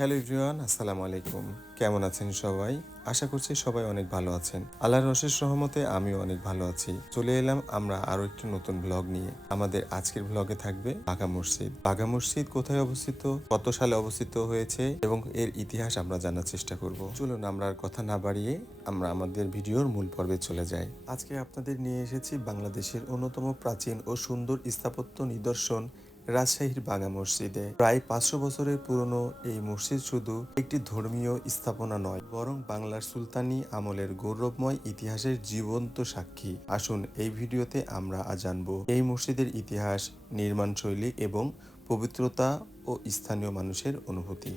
Hello everyone, আসসালামু আলাইকুম। কেমন আছেন সবাই? আশা করছি সবাই অনেক ভালো আছেন। আল্লাহর অশেষ রহমতে আমিও অনেক ভালো আছি। চলে এলাম আমরা আরও একটি নতুন ব্লগ নিয়ে। আমাদের আজকের ব্লগে থাকবে বাঘা মসজিদ। বাঘা মসজিদ কোথায় অবস্থিত, কত সালে অবস্থিত হয়েছে এবং এর ইতিহাস আমরা জানার চেষ্টা করব। চলুন আমরা আর কথা না বাড়িয়ে আমরা আমাদের ভিডিওর মূল পর্বে চলে যাই। আজকে আপনাদের নিয়ে এসেছি বাংলাদেশের অন্যতম প্রাচীন ও সুন্দর স্থাপত্য নিদর্শন রাজশাহীর বাঙা মসজিদে। প্রায় পাঁচশো বছরের পুরনো এই মসজিদ শুধু একটি ধর্মীয় স্থাপনা নয়, বরং বাংলার সুলতানি আমলের গৌরবময় ইতিহাসের জীবন্ত সাক্ষী। আসুন এই ভিডিওতে আমরা আজ জানব, এই মসজিদের ইতিহাস নির্মাণ শৈলী এবং পবিত্রতা ও স্থানীয় মানুষের অনুভূতি।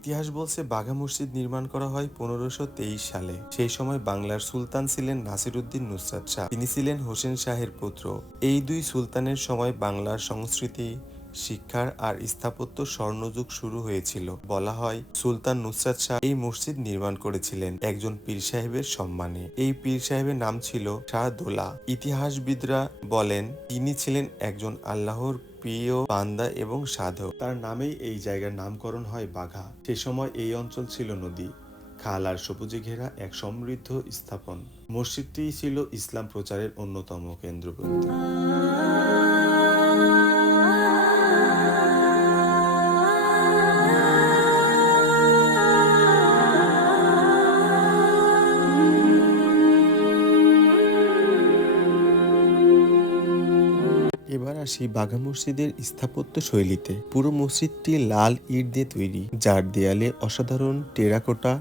ইতিহাস বলছে বাঘা মসজিদ নির্মাণ করা হয় পনেরোশো সালে। সেই সময় বাংলার সুলতান ছিলেন নাসিরুদ্দিন নুসরাত শাহ। তিনি ছিলেন হোসেন শাহের পুত্র। এই দুই সুলতানের সময় বাংলার সংস্কৃতি, শিক্ষার আর স্থাপত্য স্বর্ণযুগ শুরু হয়েছিল। বলা হয় সুলতান নুসরাত শাহ এই মসজিদ নির্মাণ করেছিলেন একজন পীর সাহেবের সম্মানে। এই পীর সাহেবের নাম ছিল শাহ দোলা। ইতিহাসবিদরা বলেন, তিনি ছিলেন একজন আল্লাহর প্রিয় বান্দা এবং সাধক। তার নামেই এই জায়গার নামকরণ হয় বাঘা। সে সময় এই অঞ্চল ছিল নদী। খাল আর সবুজে ঘেরা এক সমৃদ্ধ স্থাপন। মসজিদটি ছিল ইসলাম প্রচারের অন্যতম কেন্দ্রবিন্দু। আসি বাঘা মসজিদের স্থাপত্য শৈলীতে পুরো মসজিদটি লাল ইট দিয়ে তৈরি, যার দেয়ালে অসাধারণ টেরাকোটা,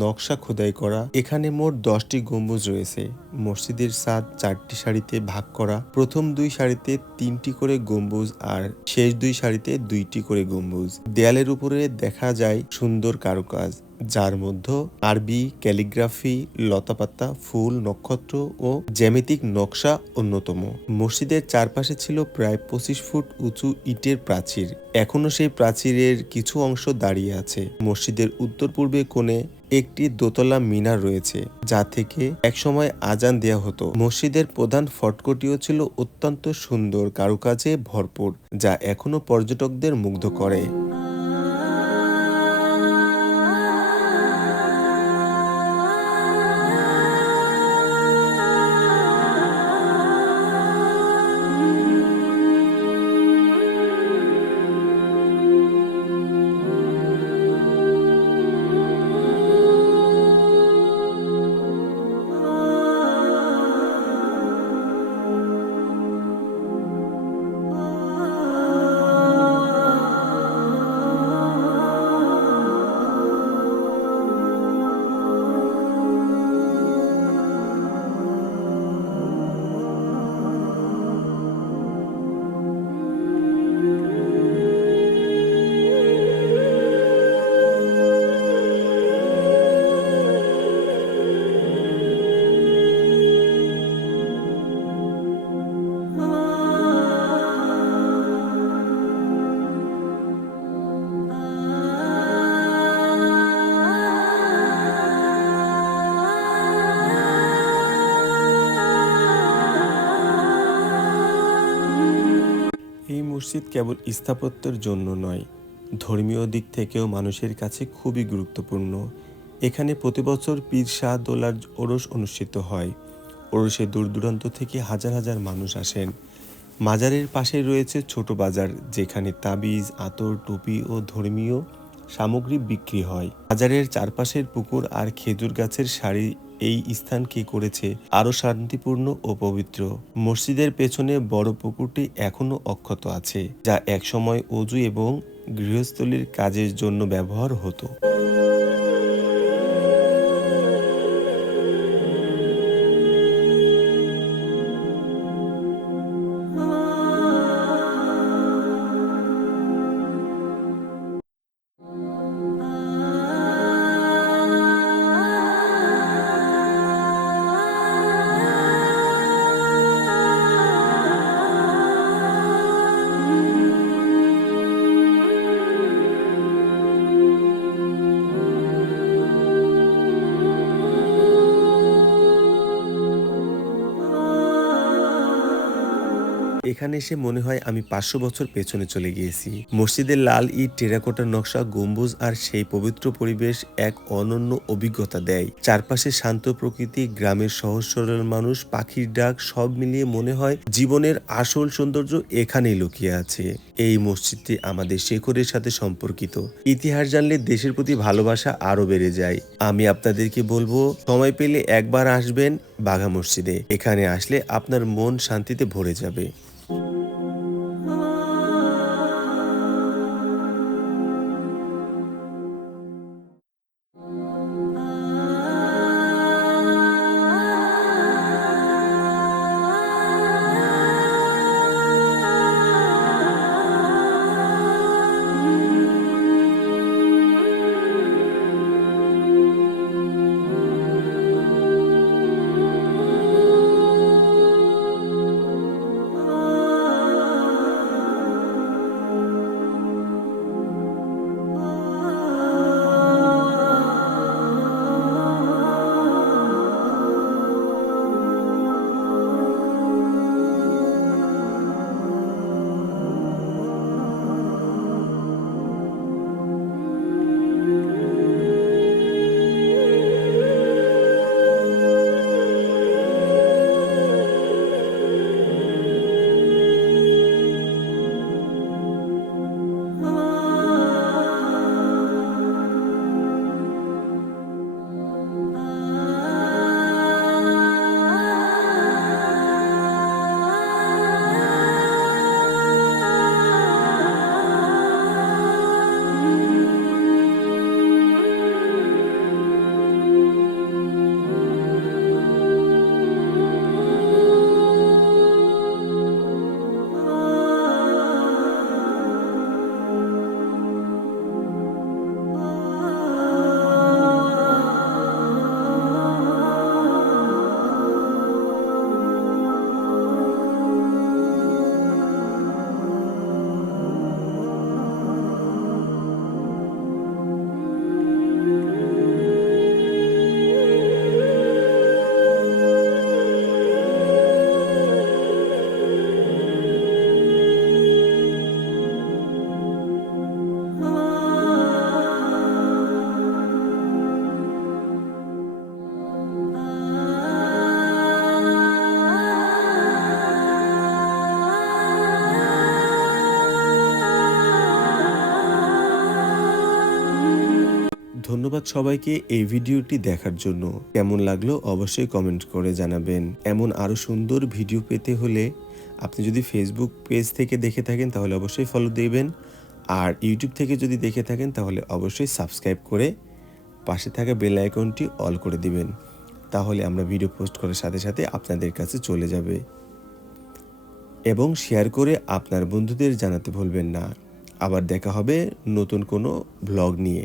নকশা খোদাই করা, এখানে মোট দশটি গম্বুজ রয়েছে। মসজিদের ছাদ চারটি সারিতে ভাগ করা, প্রথম দুই সারিতে তিনটি করে গম্বুজ আর শেষ দুই সারিতে দুইটি করে গম্বুজ। দেয়ালের উপরে দেখা যায় সুন্দর কারুকাজ। যার মধ্যে আরবি, ক্যালিগ্রাফি, লতাপাতা, ফুল, নক্ষত্র ও জ্যামিতিক নকশা অন্যতম। মসজিদের চারপাশে ছিল প্রায় পঁচিশ ফুট উঁচু ইটের প্রাচীর। এখনও সেই প্রাচীরের কিছু অংশ দাঁড়িয়ে আছে। মসজিদের উত্তর পূর্বে কোণে একটি দোতলা মিনার রয়েছে, যা থেকে একসময় আজান দেয়া হতো। মসজিদের প্রধান ফটকটিও ছিল অত্যন্ত সুন্দর, কারুকাজে ভরপুর, যা এখনও পর্যটকদের মুগ্ধ করে। মসজিদ কেবল স্থাপত্যের জন্য নয়, ধর্মীয় দিক থেকেও মানুষের কাছে খুবই গুরুত্বপূর্ণ। এখানে প্রতি বছর পীর শাহ দোলার ওরস অনুষ্ঠিত হয়। ওরসে দূর দূরান্ত থেকে হাজার হাজার মানুষ আসেন। মাজারের পাশে রয়েছে ছোট বাজার, যেখানে তাবিজ, আতর, টুপি ও ধর্মীয় সামগ্রী বিক্রি হয়। বাজারের চারপাশের পুকুর আর খেজুর গাছের সারি এই স্থানকে করেছে আরও শান্তিপূর্ণ ও পবিত্র। মসজিদের পেছনে বড় পুকুরটি এখনও অক্ষত আছে, যা একসময় অজু এবং গৃহস্থলীর কাজের জন্য ব্যবহার হতো। এখানে এসে মনে হয় আমি পাঁচশো বছর পেছনে চলে গিয়েছি। মসজিদের লাল ইট, টেরাকোটার নকশা, গম্বুজ আর সেই পবিত্র পরিবেশ এক অনন্য অভিজ্ঞতা দেয়। চারপাশে শান্ত প্রকৃতি, গ্রামের সহজ সরল মানুষ, পাখির ডাক, সব মিলিয়ে মনে হয় জীবনের আসল সৌন্দর্য এখানেই লুকিয়ে আছে। এই মসজিদটি আমাদের শেখরের সাথে সম্পর্কিত। ইতিহাস জানলে দেশের প্রতি ভালোবাসা আরও বেড়ে যায়। আমি আপনাদেরকে বলব, সময় পেলে একবার আসবেন বাঘা মসজিদে। এখানে আসলে আপনার মন শান্তিতে ভরে যাবে। সবাইকে এই ভিডিওটি দেখার জন্য। কেমন লাগল অবশ্যই কমেন্ট করে জানাবেন। এমন আরও সুন্দর ভিডিও পেতে হলে আপনি যদি ফেসবুক পেজ থেকে দেখে থাকেন তাহলে অবশ্যই ফলো দেবেন। আর ইউটিউব থেকে যদি দেখে থাকেন তাহলে অবশ্যই সাবস্ক্রাইব করে পাশে থাকা বেল আইকনটি অল করে দিবেন। তাহলে আমরা ভিডিও পোস্ট করার সাথে সাথে আপনাদের কাছে চলে যাবে। এবং শেয়ার করে আপনার বন্ধুদের জানাতে ভুলবেন না। আবার দেখা হবে নতুন কোনো ব্লগ নিয়ে।